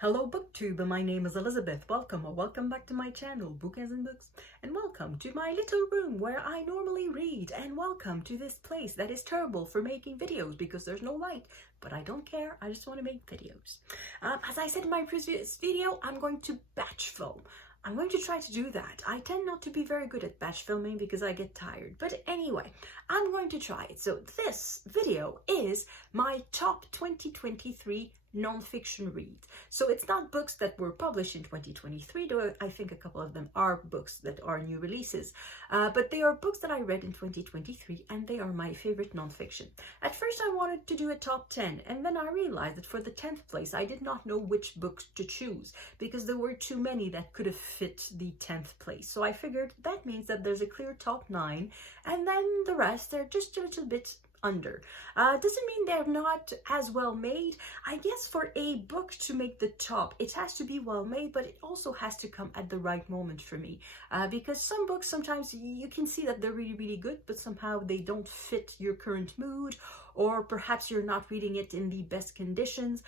Hello Booktube, my name is Elizabeth. Welcome back to my channel, Bookends and Books, and welcome to my little room where I normally read, and welcome to this place that is terrible for making videos because there's no light, but I don't care, I just want to make videos. As I said in my previous video, I'm going to batch film. I'm going to try to do that. I tend not to be very good at batch filming because I get tired, but anyway, I'm going to try it. So this video is my top 2023 non-fiction reads. So it's not books that were published in 2023, though I think a couple of them are books that are new releases, but they are books that I read in 2023 and they are my favorite non-fiction. At first I wanted to do a top 10 and then I realized that for the 10th place I did not know which books to choose because there were too many that could have fit the 10th place. So I figured that means that there's a clear top 9 and then the rest are just a little bit under. Doesn't mean they're not as well made. I guess for a book to make the top, it has to be well made, but it also has to come at the right moment for me. Because some books, sometimes you can see that they're really good, but somehow they don't fit your current mood, or perhaps you're not reading it in the best conditions.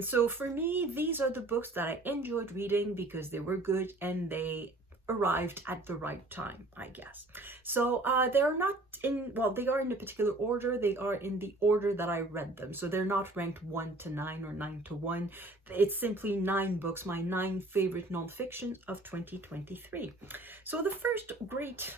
So for me, these are the books that I enjoyed reading because they were good and they arrived at the right time, I guess. So they are not in, well, they are in a particular order. They are in the order that I read them. So they're not ranked 1 to 9 or 9 to 1. It's simply 9 books, my 9 favorite nonfiction of 2023. So the first great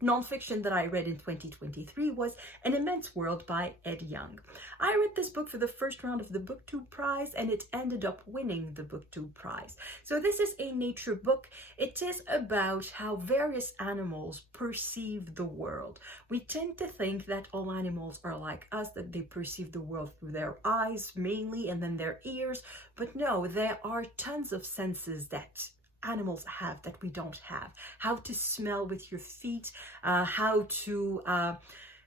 nonfiction that I read in 2023 was An Immense World by Ed Yong. I read this book for the first round of the BookTube Prize and it ended up winning the BookTube Prize. So this is a nature book. It is about how various animals perceive the world. We tend to think that all animals are like us, that they perceive the world through their eyes mainly and then their ears, but no, there are tons of senses that animals have that we don't have. How to smell with your feet, how to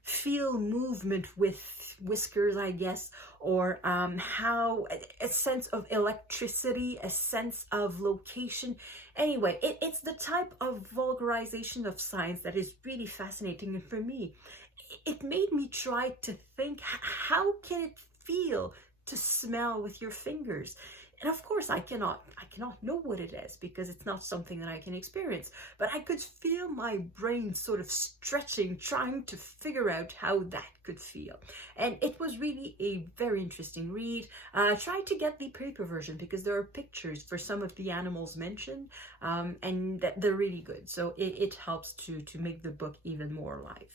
feel movement with whiskers, I guess, or how a sense of electricity, a sense of location. Anyway, it's the type of vulgarization of science that is really fascinating, and for me, it made me try to think, how can it feel to smell with your fingers? And of course, I cannot know what it is because it's not something that I can experience. But I could feel my brain sort of stretching, trying to figure out how that could feel. And it was really a very interesting read. Try to get the paper version because there are pictures for some of the animals mentioned, and they're really good. So it helps to make the book even more alive.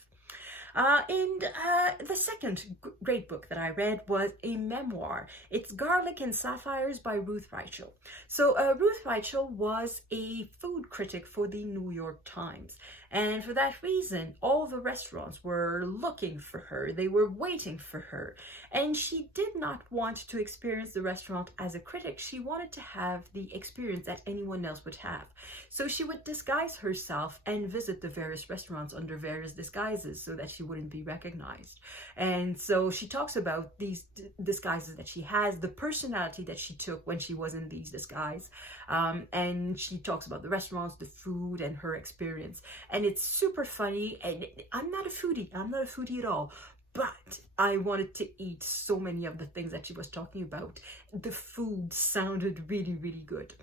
The second great book that I read was a memoir. It's Garlic and Sapphires by Ruth Reichl. So Ruth Reichl was a food critic for the New York Times. And for that reason, all the restaurants were looking for her. They were waiting for her. And she did not want to experience the restaurant as a critic. She wanted to have the experience that anyone else would have. So she would disguise herself and visit the various restaurants under various disguises so that she wouldn't be recognized. And so she talks about these disguises that she has, the personality that she took when she was in these disguises. And she talks about the restaurants, the food, and her experience. And it's super funny, and I'm not a foodie at all, but I wanted to eat so many of the things that she was talking about. The food sounded really good,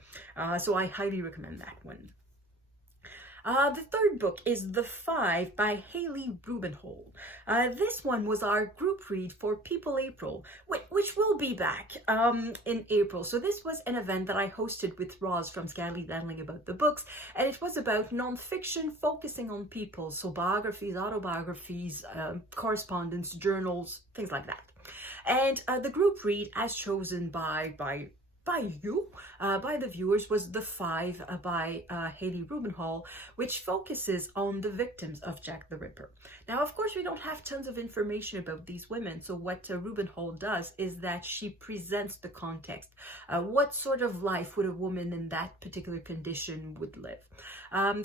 so I highly recommend that one. The third book is The Five by Hallie Rubenhold. This one was our group read for People April, which will be back in April. So this was an event that I hosted with Roz from Scally Daddling About the Books, and it was about non-fiction focusing on people, so biographies, autobiographies, correspondence, journals, things like that. And the group read, as chosen by the viewers, was The Five by Hallie Rubenhold, which focuses on the victims of Jack the Ripper. Now, of course, we don't have tons of information about these women, so what Rubenhold does is that she presents the context. What sort of life would a woman in that particular condition would live?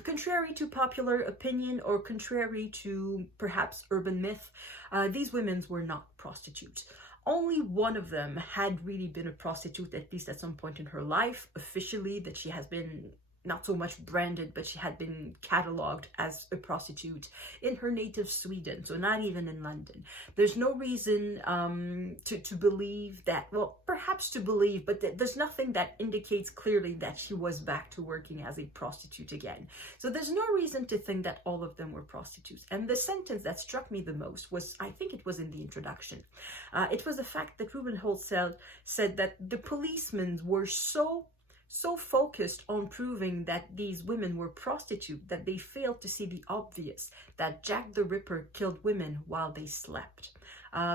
Contrary to popular opinion or contrary to perhaps urban myth, these women were not prostitutes. Only one of them had really been a prostitute, at least at some point in her life, officially, that she has been not so much branded, but she had been catalogued as a prostitute in her native Sweden, so not even in London. There's no reason to believe that, well, perhaps to believe, but there's nothing that indicates clearly that she was back to working as a prostitute again. So there's no reason to think that all of them were prostitutes. And the sentence that struck me the most was, I think it was in the introduction. It was the fact that Rubenhold said that the policemen were so focused on proving that these women were prostitutes that they failed to see the obvious, that Jack the Ripper killed women while they slept.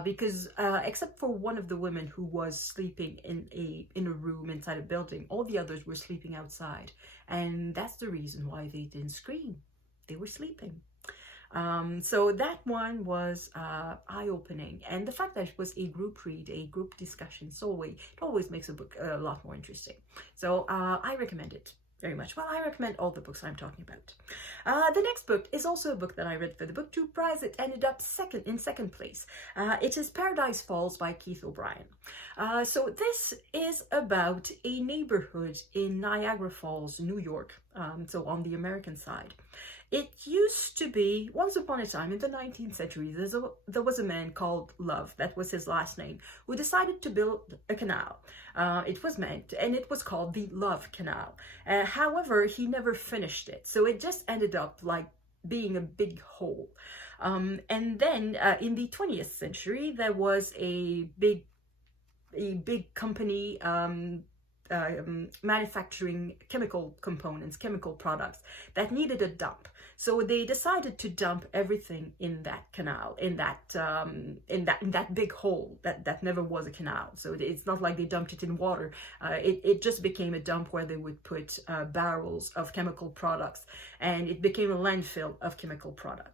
Because except for one of the women who was sleeping in a room inside a building, all the others were sleeping outside. And that's the reason why they didn't scream. They were sleeping. So that one was eye-opening, and the fact that it was a group read, a group discussion, it always makes a book a lot more interesting. So I recommend it very much. Well, I recommend all the books I'm talking about. The next book is also a book that I read for the BookTube Prize. It ended up in second place. It is Paradise Falls by Keith O'Brien. So this is about a neighborhood in Niagara Falls, New York, so on the American side. It used to be, once upon a time in the 19th century, there was a man called Love, that was his last name, who decided to build a canal. It was meant, and it was called the Love Canal. However, he never finished it, so it just ended up like being a big hole. And then in the 20th century, there was a big company manufacturing chemical components, chemical products that needed a dump. So they decided to dump everything in that canal, in that big hole that never was a canal. So it's not like they dumped it in water. It just became a dump where they would put barrels of chemical products, and it became a landfill of chemical products.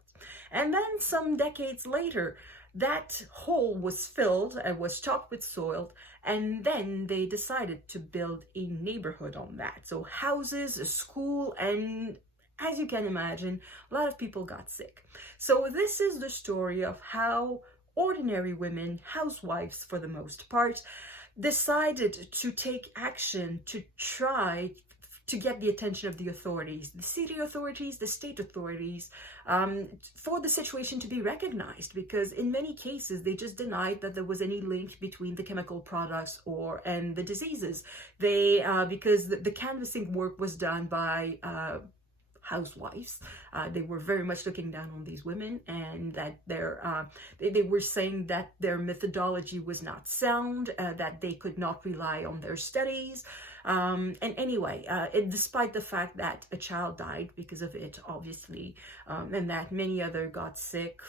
And then some decades later, that hole was filled and was topped with soil, and then they decided to build a neighborhood on that. So houses, a school, and as you can imagine, a lot of people got sick. So this is the story of how ordinary women, housewives for the most part, decided to take action to try to get the attention of the authorities, the city authorities, the state authorities, for the situation to be recognized, because in many cases they just denied that there was any link between the chemical products and the diseases. Because the canvassing work was done by housewives. They were very much looking down on these women, and that they were saying that their methodology was not sound, that they could not rely on their studies. And anyway, despite the fact that a child died because of it, obviously, and that many other got sick,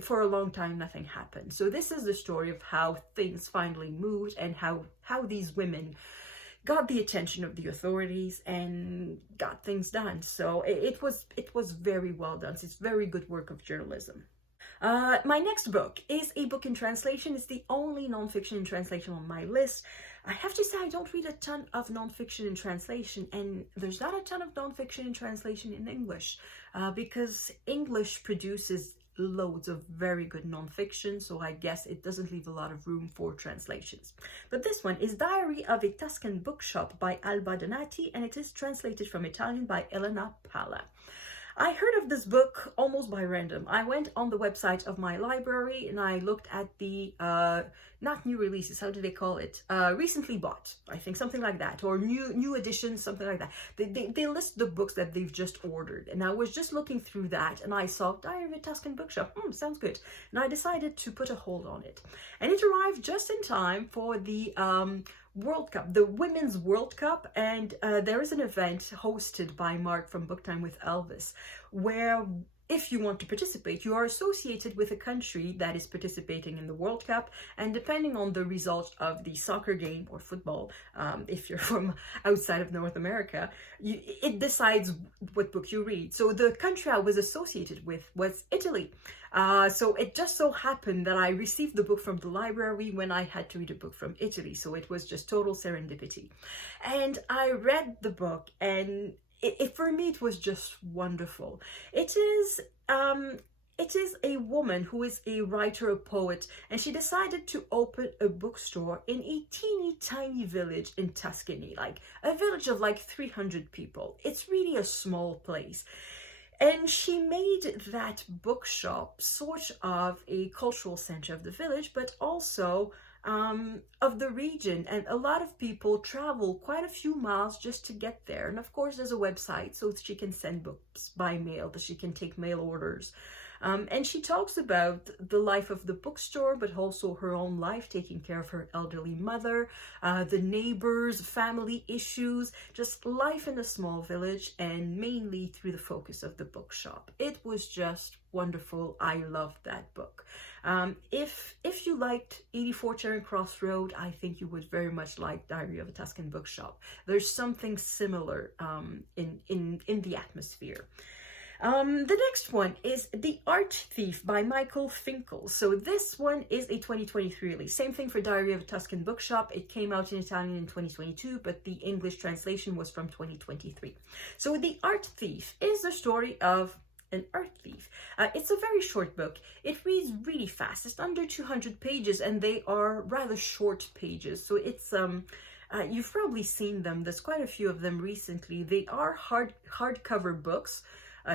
for a long time nothing happened. So this is the story of how things finally moved, and how these women got the attention of the authorities and got things done. So it was very well done. So it's very good work of journalism. My next book is a book in translation. It's the only nonfiction in translation on my list. I have to say I don't read a ton of nonfiction in translation, and there's not a ton of nonfiction in translation in English, because English produces loads of very good nonfiction, so I guess it doesn't leave a lot of room for translations. But this one is Diary of a Tuscan Bookshop by Alba Donati, and it is translated from Italian by Elena Palla. I heard of this book almost by random. I went on the website of my library and I looked at the, not new releases, how do they call it? Recently bought, I think, something like that, or new editions, something like that. They list the books that they've just ordered, and I was just looking through that and I saw Diary of a Tuscan Bookshop. Sounds good. And I decided to put a hold on it. And it arrived just in time for the World Cup, the Women's World Cup, and there is an event hosted by Mark from Book Time with Elvis, where if you want to participate, you are associated with a country that is participating in the World Cup, and depending on the result of the soccer game or football, if you're from outside of North America, it decides what book you read. So the country I was associated with was Italy. So it just so happened that I received the book from the library when I had to read a book from Italy. So it was just total serendipity. And I read the book, and for me, it was just wonderful. It is it is a woman who is a writer, a poet, and she decided to open a bookstore in a teeny tiny village in Tuscany, like a village of like 300 people. It's really a small place. And she made that bookshop sort of a cultural center of the village, but also of the region. And a lot of people travel quite a few miles just to get there. And of course, there's a website so that she can send books by mail, that she can take mail orders. And she talks about the life of the bookstore, but also her own life, taking care of her elderly mother, the neighbors, family issues, just life in a small village, and mainly through the focus of the bookshop. It was just wonderful. I loved that book. If you liked 84 Charing Crossroad, I think you would very much like Diary of a Tuscan Bookshop. There's something similar in the atmosphere. The next one is The Art Thief by Michael Finkel. So this one is a 2023 release. Same thing for Diary of a Tuscan Bookshop. It came out in Italian in 2022, but the English translation was from 2023. So The Art Thief is the story of an art thief. It's a very short book. It reads really fast. It's under 200 pages, and they are rather short pages. So it's you've probably seen them. There's quite a few of them recently. They are hardcover books.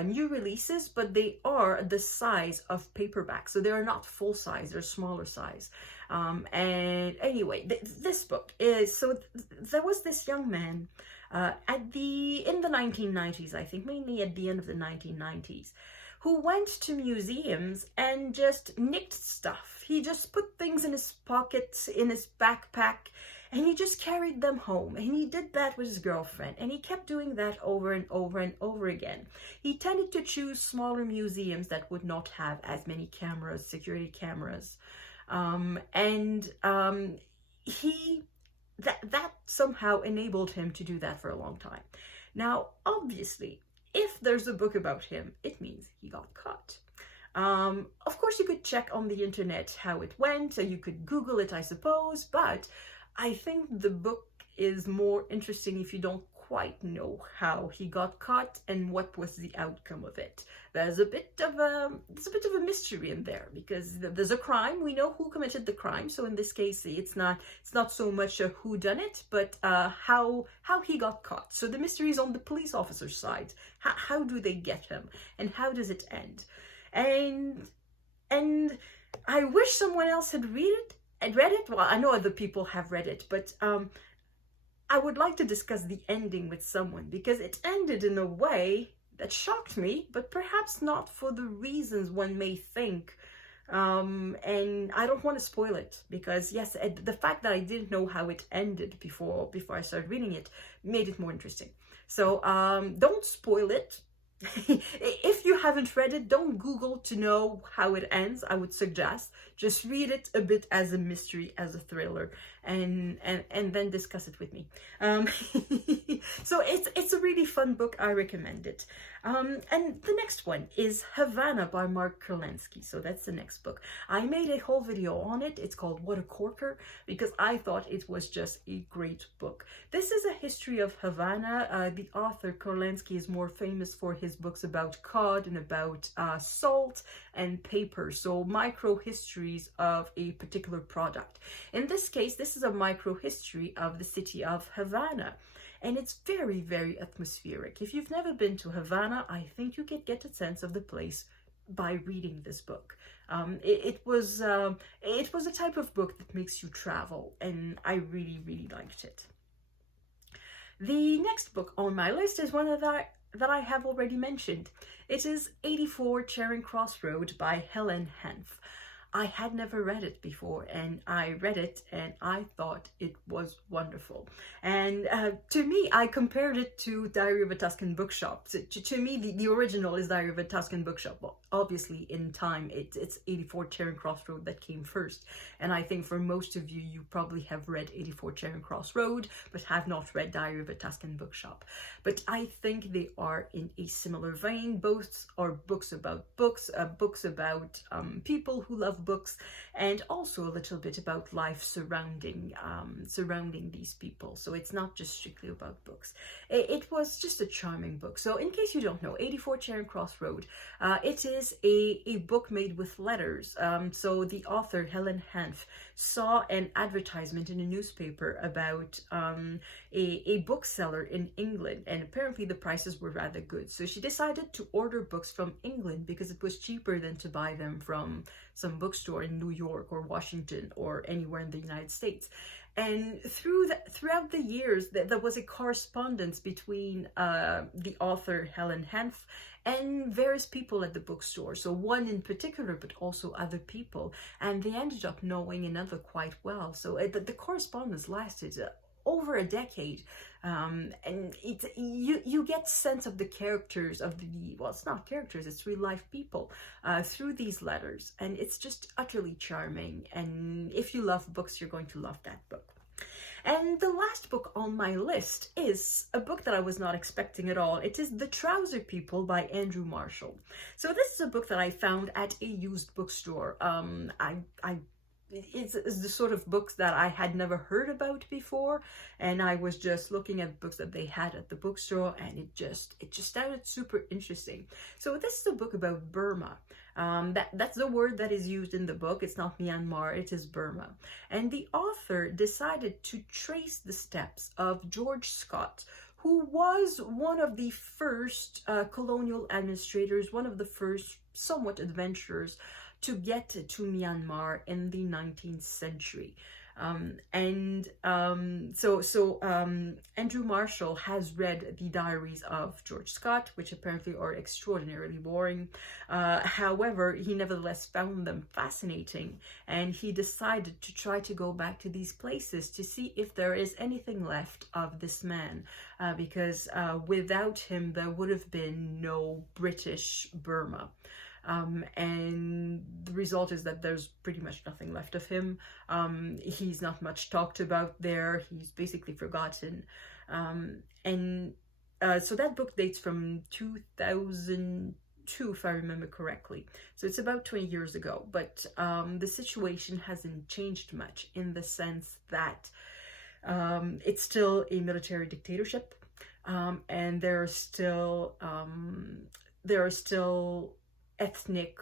New releases, but they are the size of paperback, so they are not full size, they're smaller size. And anyway, this book is, so there was this young man in the 1990s, I think, mainly at the end of the 1990s, who went to museums and just nicked stuff. He just put things in his pockets, in his backpack, and he just carried them home. And he did that with his girlfriend. And he kept doing that over and over and over again. He tended to choose smaller museums that would not have as many cameras, security cameras. That somehow enabled him to do that for a long time. Now, obviously, if there's a book about him, it means he got caught. Of course, you could check on the internet how it went, so you could Google it, I suppose, but I think the book is more interesting if you don't quite know how he got caught and what was the outcome of it. There's a bit of a mystery in there, because there's a crime. We know who committed the crime, so in this case, it's not so much a whodunit, but how he got caught. So the mystery is on the police officer's side. How do they get him, and how does it end? And I wish someone else had read it. Well, I know other people have read it, but I would like to discuss the ending with someone, because it ended in a way that shocked me, but perhaps not for the reasons one may think. And I don't want to spoil it, because yes, the fact that I didn't know how it ended before I started reading it made it more interesting. So don't spoil it. If you haven't read it, don't Google to know how it ends. I would suggest just read it a bit as a mystery, as a thriller, and then discuss it with me. So it's a really fun book. I recommend it. And the next one is Havana by Kurlansky. So that's the next book. I made a whole video on it. It's called What a Corker, because I thought it was just a great book. This is a history of Havana. The author Kurlansky is more famous for his books about cod and about salt and paper, so micro histories of a particular product. In this case, this is a micro history of the city of Havana, and it's very, very atmospheric. If you've never been to Havana, I think you can get a sense of the place by reading this book. It was a type of book that makes you travel, and I really, really liked it. The next book on my list is one that I have already mentioned. It is 84 Charing Crossroad by Helene Hanff. I had never read it before, and I read it and I thought it was wonderful. And to me, I compared it to Diary of a Tuscan Bookshop. To me, the original is Diary of a Tuscan Bookshop. Well, obviously in time, it's 84 Charing Crossroad that came first. And I think for most of you, you probably have read 84 Charing Crossroad, but have not read Diary of a Tuscan Bookshop. But I think they are in a similar vein. Both are books about books, books about people who love books, and also a little bit about life surrounding these people. So it's not just strictly about books. It was just a charming book. So in case you don't know, 84 Chairing Crossroad, it is a book made with letters. So the author, Helene Hanff, saw an advertisement in a newspaper about a bookseller in England, and apparently the prices were rather good. So she decided to order books from England because it was cheaper than to buy them from some bookstore in New York or Washington or anywhere in the United States. And throughout the years, there was a correspondence between the author, Helene Hanff, and various people at the bookstore. So one in particular, but also other people. And they ended up knowing another quite well. So the correspondence lasted over a decade. And you get sense of the characters of the, well, it's not characters, it's real life people through these letters. And it's just utterly charming. And if you love books, you're going to love that book. And the last book on my list is a book that I was not expecting at all. It is The Trouser People by Andrew Marshall. So this is a book that I found at a used bookstore. It's the sort of books that I had never heard about before, and I was just looking at books that they had at the bookstore, and it just sounded super interesting. So this is a book about Burma. That's the word that is used in the book. It's not Myanmar, it is Burma. And the author decided to trace the steps of George Scott, who was one of the first colonial administrators, one of the first somewhat adventurers to get to Myanmar in the 19th century. Andrew Marshall has read the diaries of George Scott, which apparently are extraordinarily boring. However, he nevertheless found them fascinating, and he decided to try to go back to these places to see if there is anything left of this man, because without him there would have been no British Burma. And the result is that there's pretty much nothing left of him. He's not much talked about there. He's basically forgotten. So that book dates from 2002, if I remember correctly. So it's about 20 years ago. But the situation hasn't changed much, in the sense that it's still a military dictatorship, and there are still ethnic,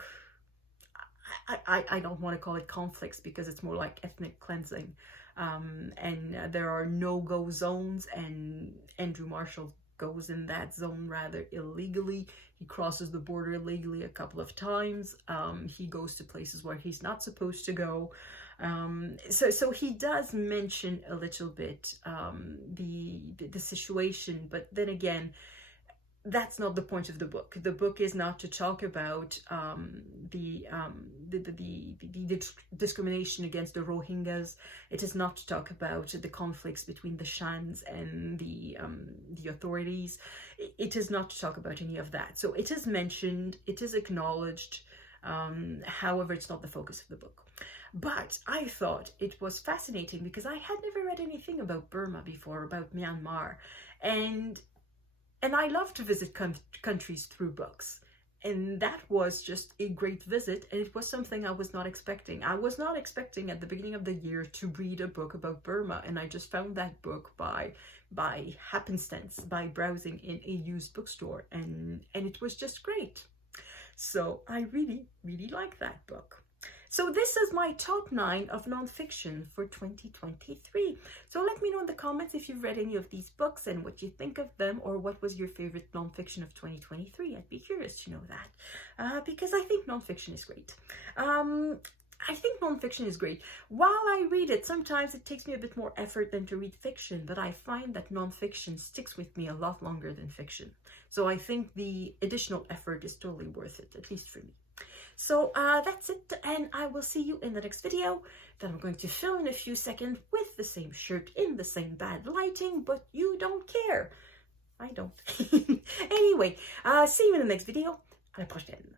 I don't want to call it conflicts, because it's more like ethnic cleansing, and there are no-go zones, and Andrew Marshall goes in that zone rather illegally. He crosses the border illegally a couple of times. He goes to places where he's not supposed to go. So he does mention a little bit the situation, but then again, that's not the point of the book. The book is not to talk about the discrimination against the Rohingyas. It is not to talk about the conflicts between the Shans and the authorities. It is not to talk about any of that. So it is mentioned, it is acknowledged. However, it's not the focus of the book. But I thought it was fascinating because I had never read anything about Burma before, about Myanmar, and I love to visit countries through books. And that was just a great visit, and it was something I was not expecting. I was not expecting at the beginning of the year to read a book about Burma, and I just found that book by happenstance, by browsing in a used bookstore, and it was just great. So I really, really like that book. So this is my top 9 of nonfiction for 2023. So let me know in the comments if you've read any of these books and what you think of them, or what was your favorite nonfiction of 2023. I'd be curious to know that, because I think nonfiction is great. I think nonfiction is great. While I read it, sometimes it takes me a bit more effort than to read fiction, but I find that nonfiction sticks with me a lot longer than fiction. So I think the additional effort is totally worth it, at least for me. So that's it, and I will see you in the next video that I'm going to film in a few seconds with the same shirt in the same bad lighting, but you don't care. I don't. Anyway, see you in the next video. À la prochaine.